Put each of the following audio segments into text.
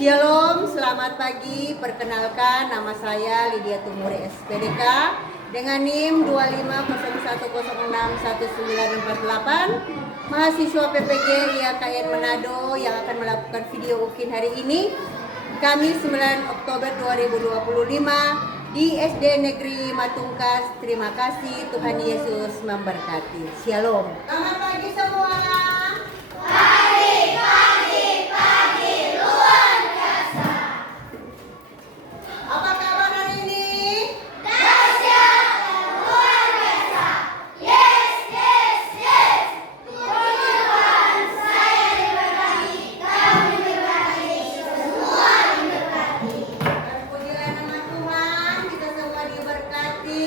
Shalom, selamat pagi. Perkenalkan, nama saya Lydia Tumuri SPDK dengan NIM 2501061948, mahasiswa PPG IAKN Manado yang akan melakukan video UKIN hari ini, Kamis 9 Oktober 2025 di SD Negeri Matungkas. Terima kasih, Tuhan Yesus memberkati. Shalom. Selamat pagi semua. Apa kabar hari ini? Dahsyat dan luar biasa. Yes, yes, yes. Puji Tuhan, saya diberkati, kamu diberkati, semua diberkati. Terpujilah nama Tuhan, kita semua diberkati.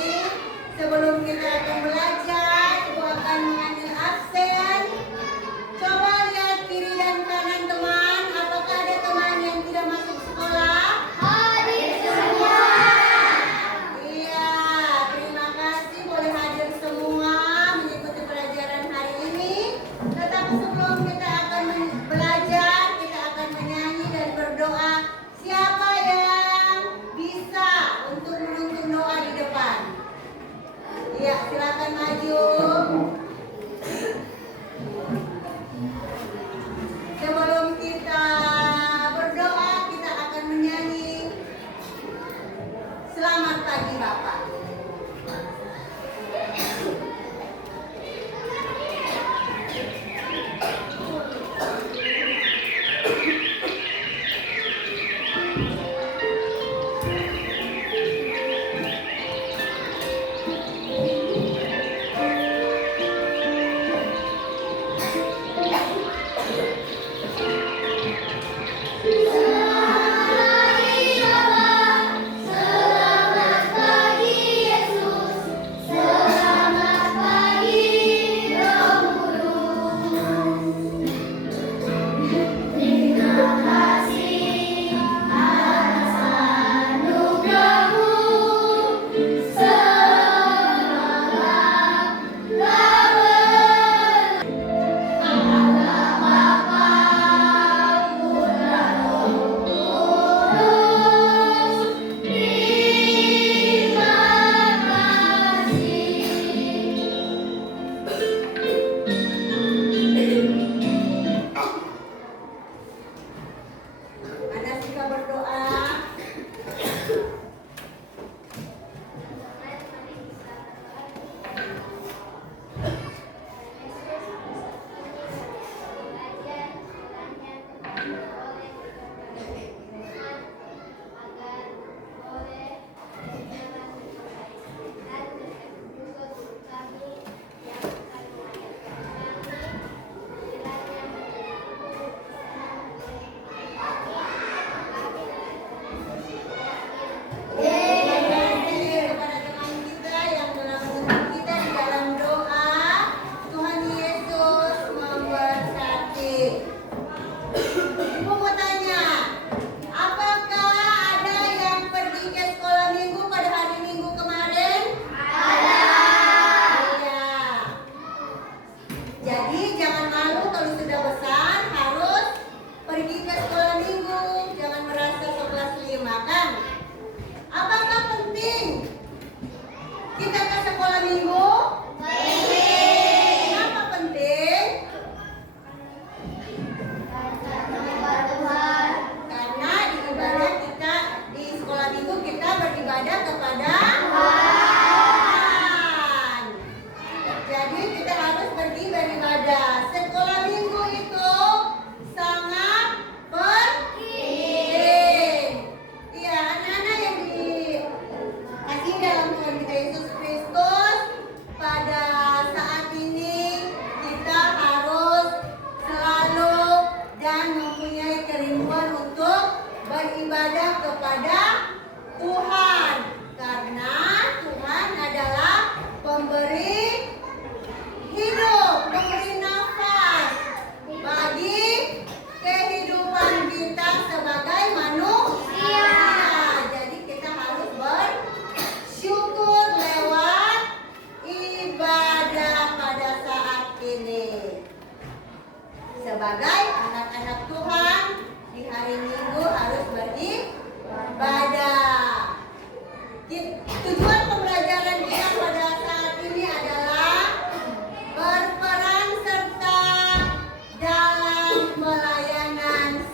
Sebelum kita akan belajar, Ibu akan mengambil absen. Coba lihat kiri dan kanan teman, apakah ada teman yang tidak masuk sekolah? Hadir semua. Iya, terima kasih boleh hadir semua mengikuti pelajaran hari ini. Tetapi sebelum kita akan belajar, kita akan menyanyi dan berdoa. Siapa yang bisa untuk menuntun doa di depan? Iya, silakan maju. Sebelum kita berdoa, kita akan menyanyi Selamat Pagi Bapak. Selamat pagi Yesus, selamat pagi Roh Kudus. Terima kasih atas anugerah-Mu, semangat Allah Bapa, Putra, Roh Kudus. Terima kasih. Anda suka berdoa? Terima kasih kepada teman kita yang telah menuntun kita di dalam doa. Tuhan Yesus memberkati. Ibu mau tanya, apakah ada yang pergi ke sekolah minggu pada hari Minggu kemarin? Ada. Iya. Jadi jangan malu kalau sudah besar harus pergi ke sekolah minggu. Jangan merasa sekelas 5 kan? Apakah penting kita ke sekolah minggu? Kenapa penting? Karena di ibadah kita di sekolah minggu kita beribadah kepada Tuhan. Jadi kita harus pergi beribadah. Sekolah minggu itu sangat penting. Iya, anak-anak yang dikasihi dalam Tuhan kita Yesus Kristus, pada saat ini kita harus selalu dan mempunyai kerinduan untuk beribadah kepada Tuhan, karena Tuhan adalah pemberi hidup, pemberi nafas bagi kehidupan kita sebagai manusia. Jadi kita harus bersyukur lewat ibadah pada saat ini. Sebagai anak-anak Tuhan, di hari Minggu harus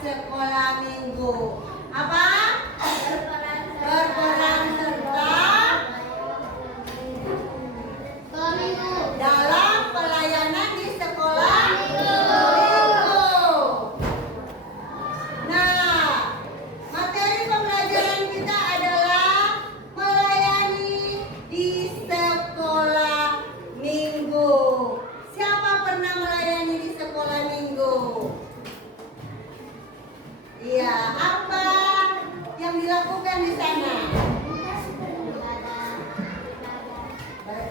sekolah minggu. Apa? Berperan serta dalam pelayanan di sekolah minggu. Nah, materi pembelajaran kita adalah melayani di sekolah minggu. Siapa pernah melayani di sekolah minggu? Iya, apa yang dilakukan di sana?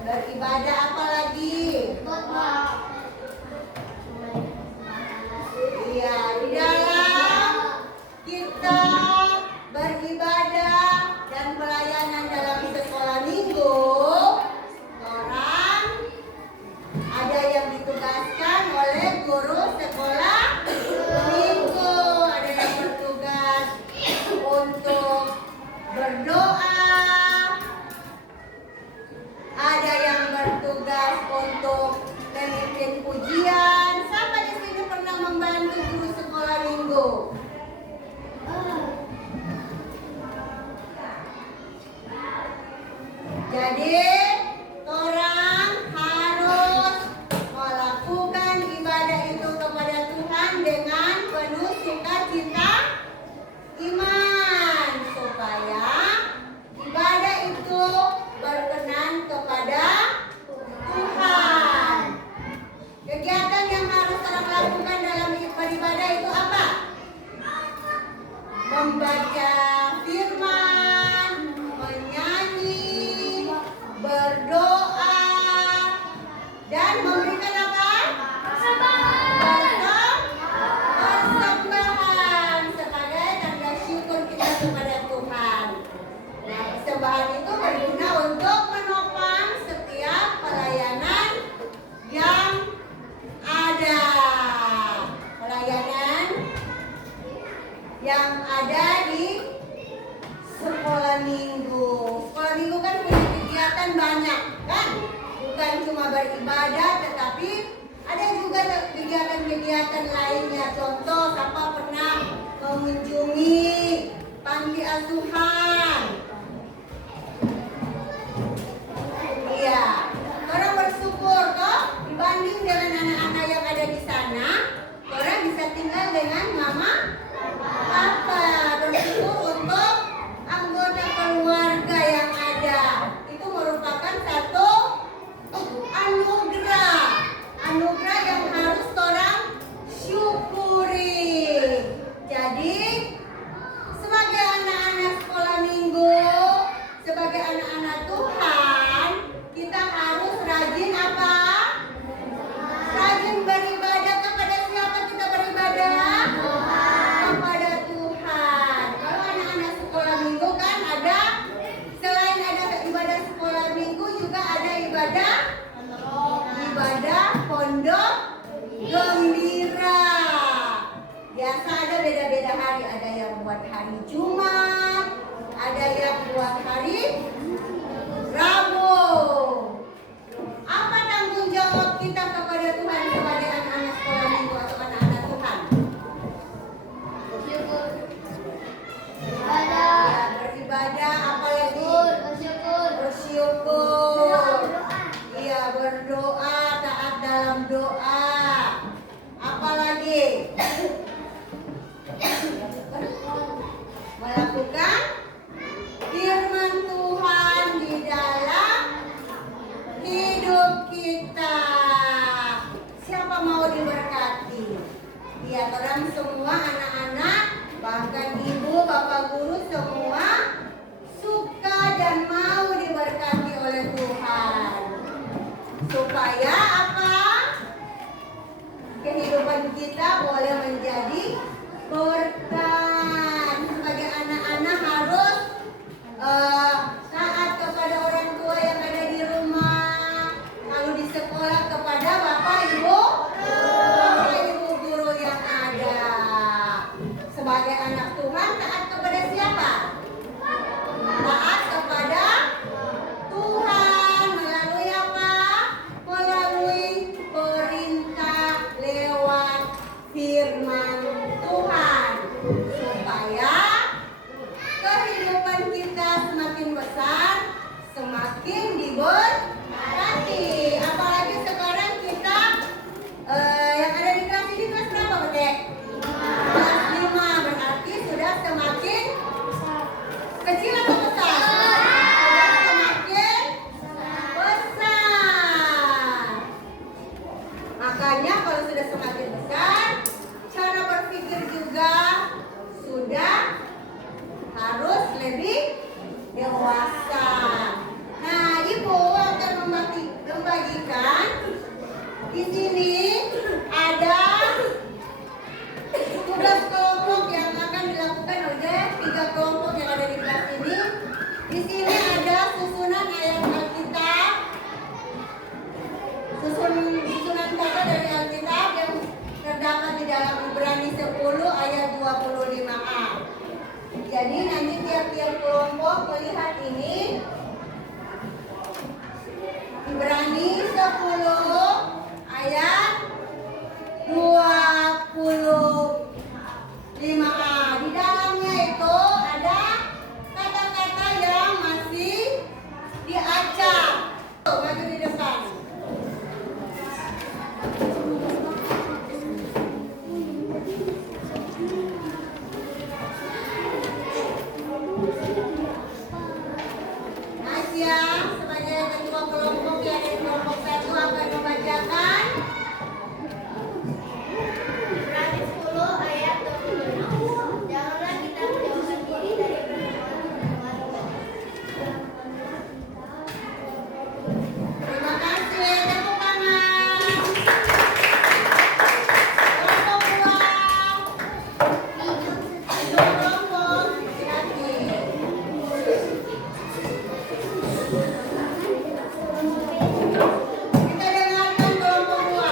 Beribadah apa lagi? Iya, di dalam kita beribadah dan pelayanan dalam sekolah minggu, orang ada yang ditugaskan oleh guru sekolah minggu, ada yang bertugas untuk berdoa, ada yang bertugas untuk memimpin pujian. Siapa di sini pernah membantu guru sekolah minggu? Jadi orang harus melakukan ibadah itu kepada Tuhan dengan penuh sukacita iman, supaya ibadah itu berkenan kepada Tuhan. Kegiatan yang harus orang lakukan dalam beribadah itu apa? Membaca firman, menyanyi, berdoa, dan memberikan apa? Persembahan sebagai tanda syukur kita kepada Tuhan. Nah, persembahan itu berguna untuk menopang setiap pelayanan yang ada. Pelayanan yang ada di sekolah minggu. Sekolah minggu kan punya kegiatan banyak, kan? Bukan cuma beribadah, tetapi ada juga kegiatan-kegiatan lainnya. Contoh, siapa pernah mengunjungi panti asuhan? Iya, orang bersyukur toh dibanding dengan anak-anak yang ada di sana. Orang bisa tinggal dengan mama, papa. Bersyukur untuk anggota keluarga yang ada. Itu merupakan satu anugerah yang harus orang syukuri. Jadi sebagai anak-anak sekolah minggu, sebagai anak-anak Tuhan, kita harus rajin apa? Rajin beribadah. Kepada siapa kita beribadah? Kepada Tuhan. Kalau anak-anak sekolah minggu kan ada, selain ada ibadah sekolah minggu, juga ada ibadah pondok gembira. Biasa ada beda-beda hari, ada yang buat hari Jumat, ada yang buat hari Rabu. Apa tanggung jawab kita kepada Tuhan sebagai anak-anak sekolah minggu atau anak-anak Tuhan? Ya, beribadah, apalagi bersyukur. Iya, berdoa, taat dalam doa. Apalagi melakukan firman Tuhan di dalam hidup kita. Siapa mau diberkati? Ya, orang semua anak-anak, bahkan ibu, bapak guru semua suka dan mau diberkati oleh Tuhan. Supaya apa? Kehidupan kita boleh menjadi berkat. Sebagai anak-anak harus taat kepada orang tua yang ada di rumah. Kalau di sekolah kepada bapak ibu guru yang ada. Sebagai anak Tuhan taat kepada siapa? Taat kepada Tuhan melalui apa? Melalui perintah lewat firman Tuhan. Di sini ada tugas kelompok yang akan dilakukan oleh 3 kelompok yang ada di kelas ini. Di sini ada susunan ayat Alkitab, susunan kata dari Alkitab yang terdapat di dalam Ibrani 10 ayat 25a. Jadi nanti tiap-tiap kelompok melihat ini. Ibrani 10 ayat 25a. Di dalamnya itu ada kata-kata yang masih diacak. Maju di depan. Nasya sebagai ketua kelompok yang dari kelompok 1 akan membacakan Ibrani 10 ayat 26. Janganlah kita menjauhkan diri dari pertemuan-pertemuan. terima kasih. Tepuk tangan. Kelompok 2. Kelompok hati-hati. Kita dengarkan kelompok 2.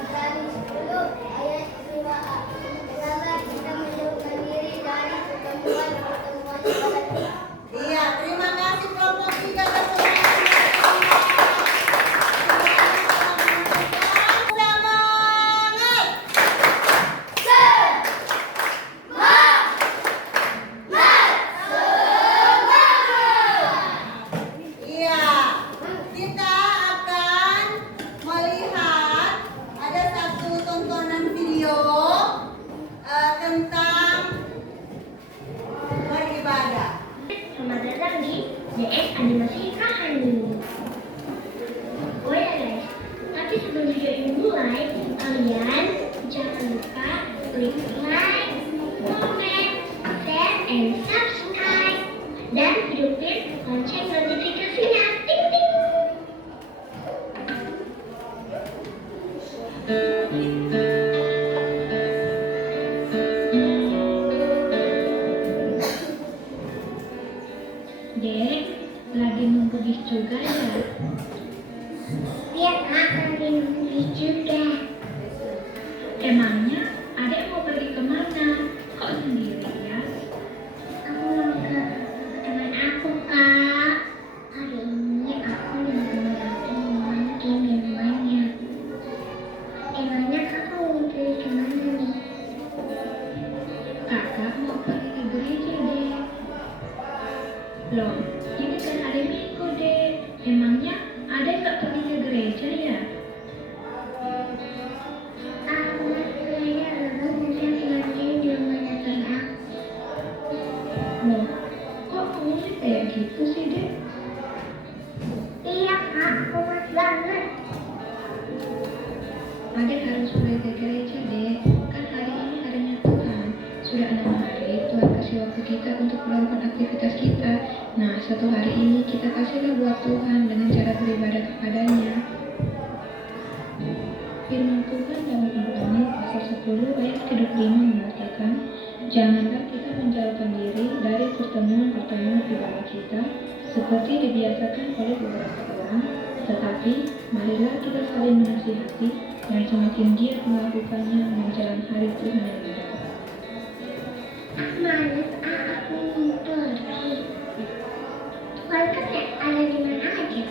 Ibrani 10 ayat 2a. Janganlah kita menjauhkan diri dari pertemuan-pertemuan ibadah. Iya, terima kasih kelompok 3 atas semangat. Iya, kita akan melihat ada satu tontonan video tentang beribadah. Selamat datang di DS Animasi Kahani. Oh ya guys, tapi sebelum video ini mulai, kalian jangan lupa klik like, comment, share, and subscribe. Dan hidupin lonceng notifikasinya. Ting ting. Dek, lagi nunggu bis juga ya? Iya kak, lagi nunggu juga. Emangnya adek mau pergi kemana? Kok sendirian? Aku mau ke teman aku kak. Hari ini aku dan teman-teman mau main game di rumahnya. Emangnya kakak mau pergi kemana nih? Kakak mau pergi ke gereja, Dek. Loh, ini kan hari Minggu, Dek. Emangnya adek nggak pergi ke gereja ya? Aku masih kayaknya lemas nanti aku main di rumahnya teman aku. Loh, kok ngomongnya kayak gitu sih, Dek? Iya kak, aku mas banget. Adek harus pergi ke gereja, Dek. Kan hari ini harinya Tuhan. Sudah 6 hari Tuhan kasih waktu kita untuk melakukan aktivitas kita. Nah, 1 hari ini kita kasihlah buat Tuhan dengan cara beribadah kepadanya. Firman Tuhan dalam Ibrani pasal 10 ayat 35 mengatakan, janganlah kita menjauhkan diri dari pertemuan-pertemuan ibadah kita seperti dibiasakan oleh beberapa orang, tetapi marilah kita saling menasihati dan semakin giat melakukannya menjelang hari Tuhan yang datang. Males aku mau pergi. Tuhan kan ada di mana aja.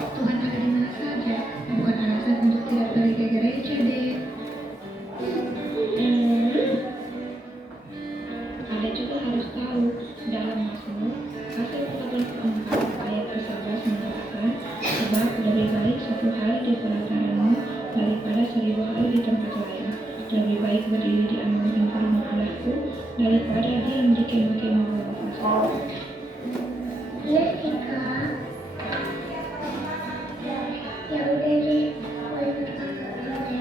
Tuhan ada di mana saja, bukan alasan untuk tidak pergi ke gereja, Dek. Ada juga harus tahu, dalam Mazmur pasal 84 ayat ke-11 mengatakan, sebab lebih baik 1 hari di pelataranmu daripada 1000 hari di tempat lain. Lebih baik berdiri di ambang rumah Allahku daripada diam di kemah-kemah bulan puasa. Iya sih kak. Ya udah deh, boleh kakak beres aja.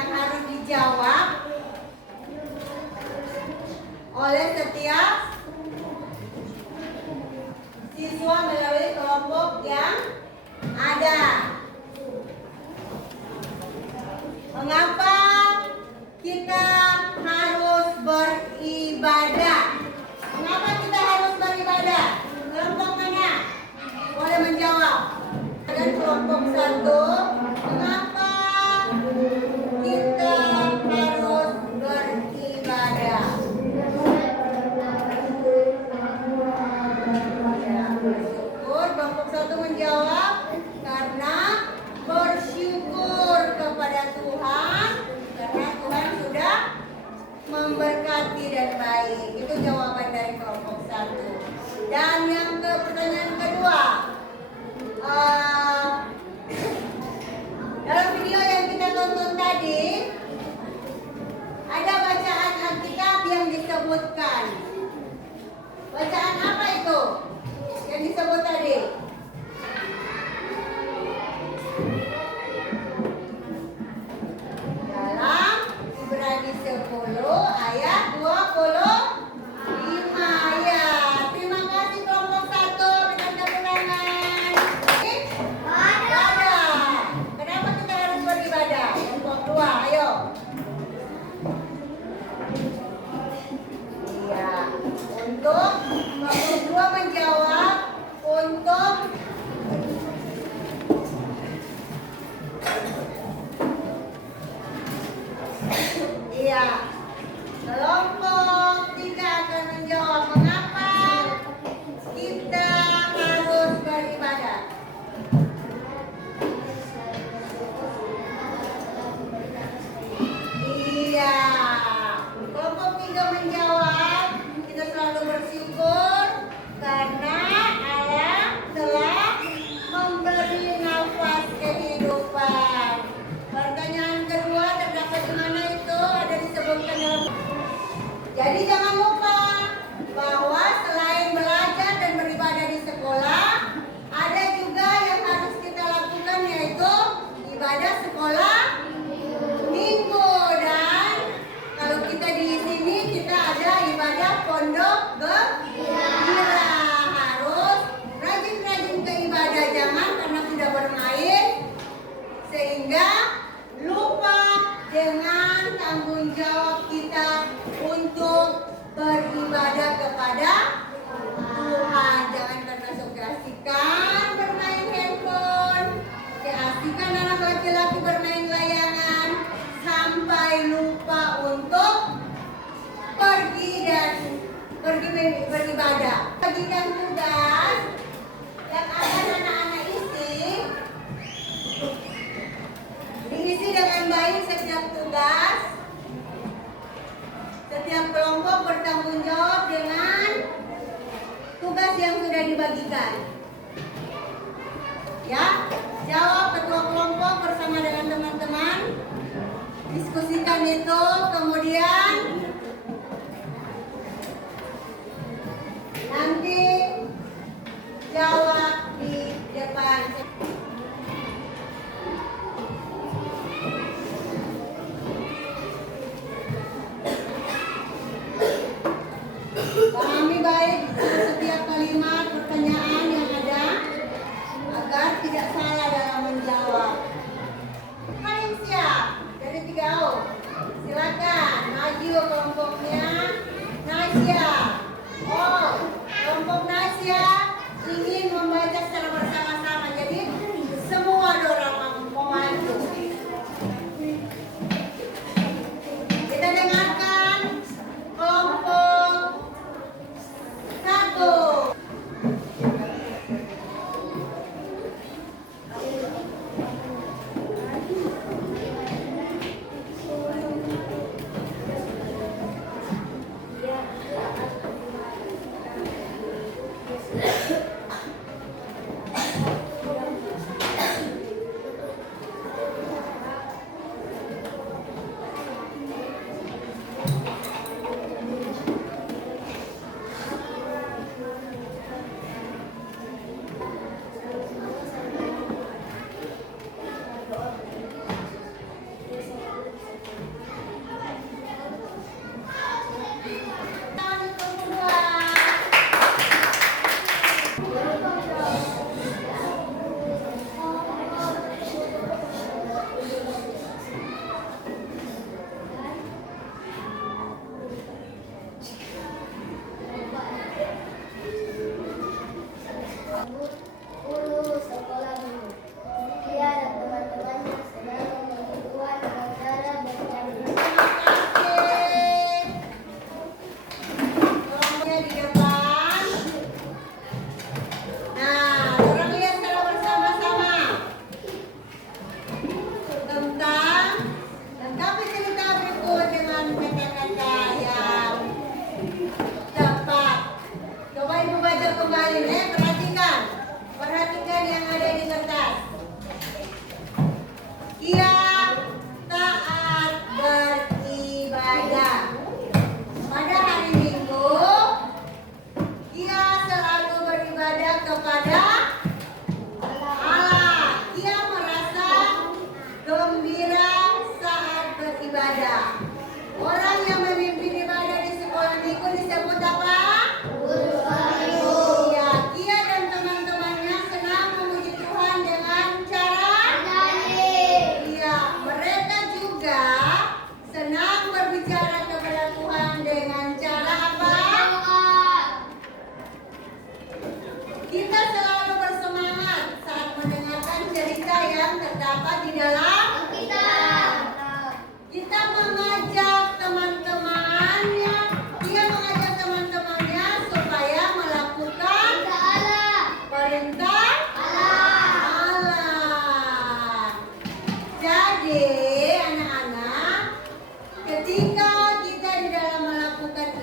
yang harus dijawab oleh setiap siswa melalui kelompok yang ada. Mengapa kita harus beribadah? Mengapa kita harus beribadah? Kelompok mana? Boleh menjawab. Dan kelompok 1, mengapa kita harus beribadah? Ya, bersyukur. Kelompok 1 menjawab karena bersyukur kepada Tuhan, karena Tuhan sudah memberkati dan baik. Itu jawaban dari kelompok 1. Dan yang ke pertanyaan kedua, dalam video yang kita tonton tadi ada bacaan Alkitab yang disebutkan. Bacaan apa itu yang disebut tadi? Dalam Ibrani 10 ayat 25. Ya, terima kasih kelompok 1. Berikan tepuk tangan. Ibadah. Kenapa kita harus beribadah? Kelompok 2, ayo. Iya, untuk kelompok 2 menjawab untuk iya. Kelompok 3 akan menjawab mengapa kita harus beribadah. Iya. Kelompok 3 menjawab kita selalu bersyukur karena Allah telah memberi nafas kehidupan. Pertanyaan kedua terdapat di mana itu? Ada disebutkan dalam. Jadi jangan lupa bahwa selain belajar dan beribadah di sekolah, ada juga yang harus kita lakukan, yaitu ibadah sekolah minggu. Dan kalau kita di sini kita ada ibadah pondok gembira. Harus rajin-rajin ke ibadah, jangan karena sudah bermain sehingga lupa dengan tanggung jawab kita untuk beribadah kepada Tuhan. Jangan karena sok keasikan bermain handphone, keasikan anak laki-laki bermain layangan, sampai lupa untuk pergi beribadah. Bagikan tugas yang akan anak-anak diisi dengan baik setiap tugas. Setiap kelompok bertanggung jawab dengan tugas yang sudah dibagikan. Ya, jawab ketua kelompok bersama dengan teman-teman. Diskusikan itu, kemudian nanti jawab di depan. Pahami baik setiap kalimat pertanyaan yang ada agar tidak salah dalam menjawab. Paling siap dari 3O. Silakan maju kelompoknya. Nasya. Oh, kelompok Nasya ingin membaca secara bersama-sama. Jadi semua orang membantu. Kita dengarkan kelompok 1.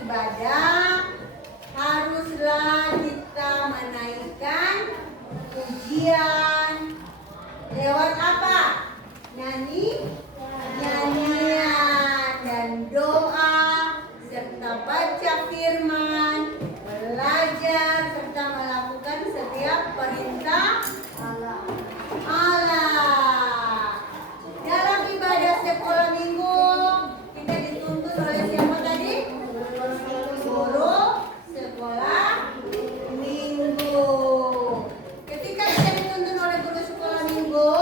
ibadah haruslah kita menaikkan pujian lewat apa? Nyanyian dan doa serta baca firman, belajar serta melakukan setiap perintah Allah. Dalam ibadah sekolah minggu kita dituntun oleh siapa tadi? Guru sekolah minggu. Ketika kita dituntun oleh guru sekolah minggu,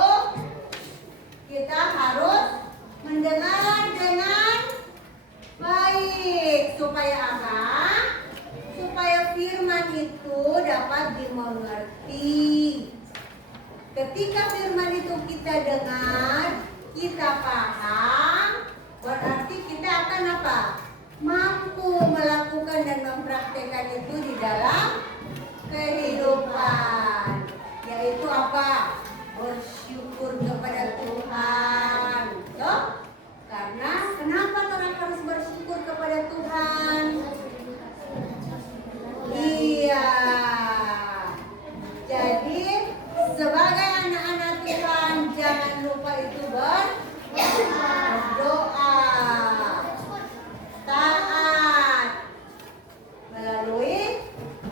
kita harus mendengar dengan baik. Supaya apa? Supaya firman itu dapat dimengerti. Ketika firman itu kita dengar, kita paham, berarti kita akan apa? Mampu melakukan dan mempraktekkan itu di dalam kehidupan. Yaitu apa? Bersyukur kepada Tuhan. Loh? Karena kenapa orang harus bersyukur kepada Tuhan? Iya. Jadi sebagai anak-anak Tuhan jangan lupa itu berdoa, taat melalui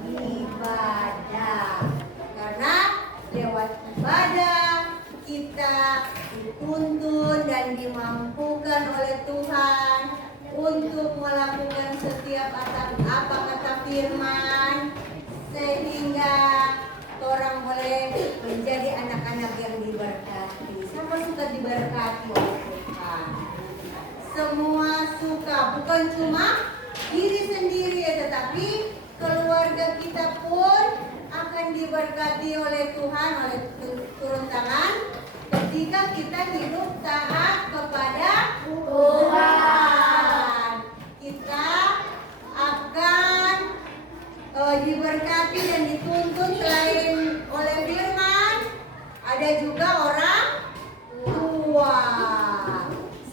ibadah. Karena lewat ibadah kita dituntun dan dimampukan oleh Tuhan untuk melakukan setiap apa kata firman, sehingga orang boleh menjadi anak-anak yang diberkati. Siapa suka diberkati oleh Tuhan? Semua suka, bukan cuma diri sendiri, tetapi keluarga kita pun akan diberkati oleh Tuhan, oleh turun tangan ketika kita hidup taat kepada Tuhan. Kita akan diberkati dan dituntun selain oleh firman, ada juga orang tua.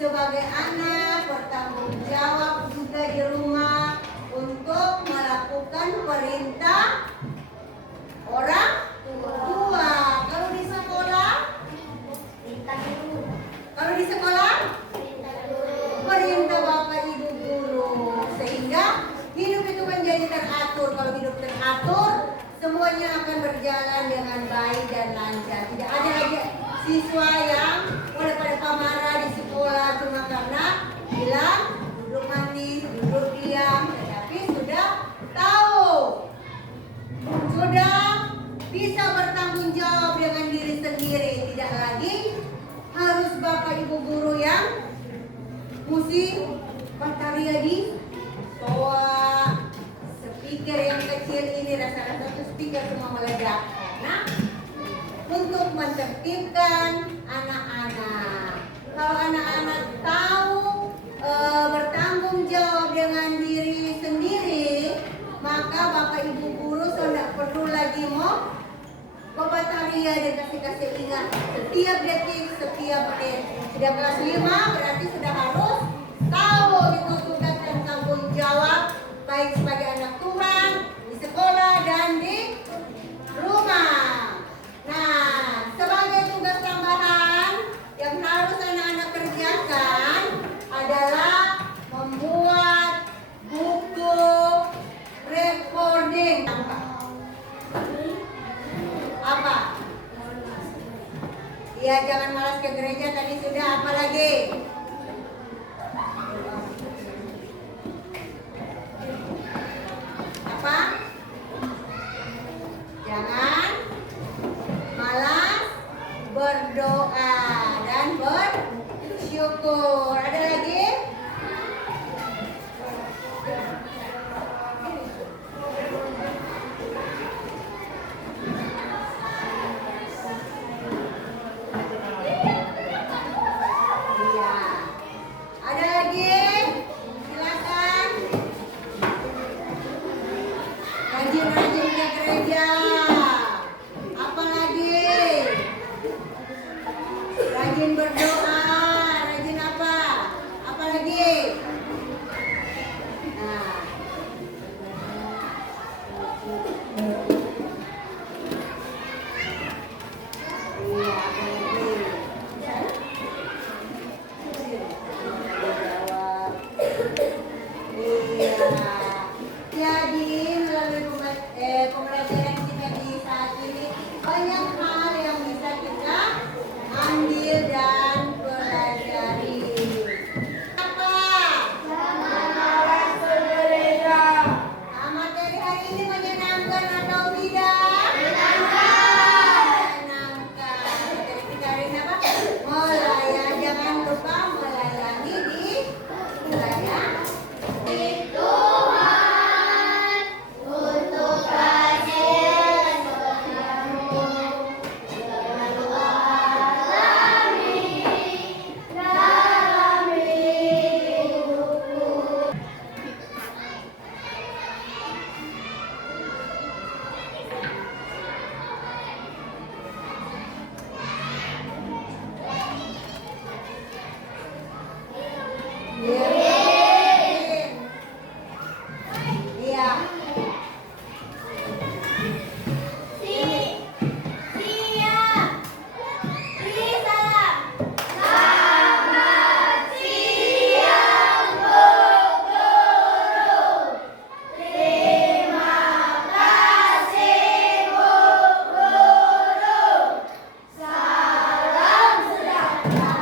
Sebagai anak bertanggung jawab juga di rumah untuk melakukan perintah orang tua. Kalau di sekolah, perintah Bapak Ibu guru, sehingga hidup itu menjadi teratur. Kalau hidup teratur, semuanya akan berjalan dengan baik dan lancar. Tidak ada lagi siswa yang mulai pada pamarah di sekolah cuma karena bilang duduk manis, duduk diam, tetapi sudah tahu, sudah bisa bertanggung jawab dengan diri sendiri. Tidak lagi harus Bapak Ibu guru yang mesti berkarya di toa. Speaker yang kecil ini rasa-rasa itu speaker semua meledak. Nah, untuk menertibkan anak-anak. Kalau anak-anak tahu bertanggung jawab dengan diri sendiri, maka Bapak Ibu guru sudah perlu lagi mau Bataria dan kasih ingat setiap detik, setiap menit. Sudah kelas 5 berarti sudah harus tahu itu tugas dan tanggung jawab, baik sebagai anak Tuhan di sekolah dan di rumah. Nah, sebagai tugas tambahan yang harus anak-anak kerjakan adalah membuat buku recording. Apa? Ya, jangan malas ke gereja, tadi sudah. Apa lagi? Apa? Jangan malas berdoa dan bersyukur. Ada lagi? Dadah.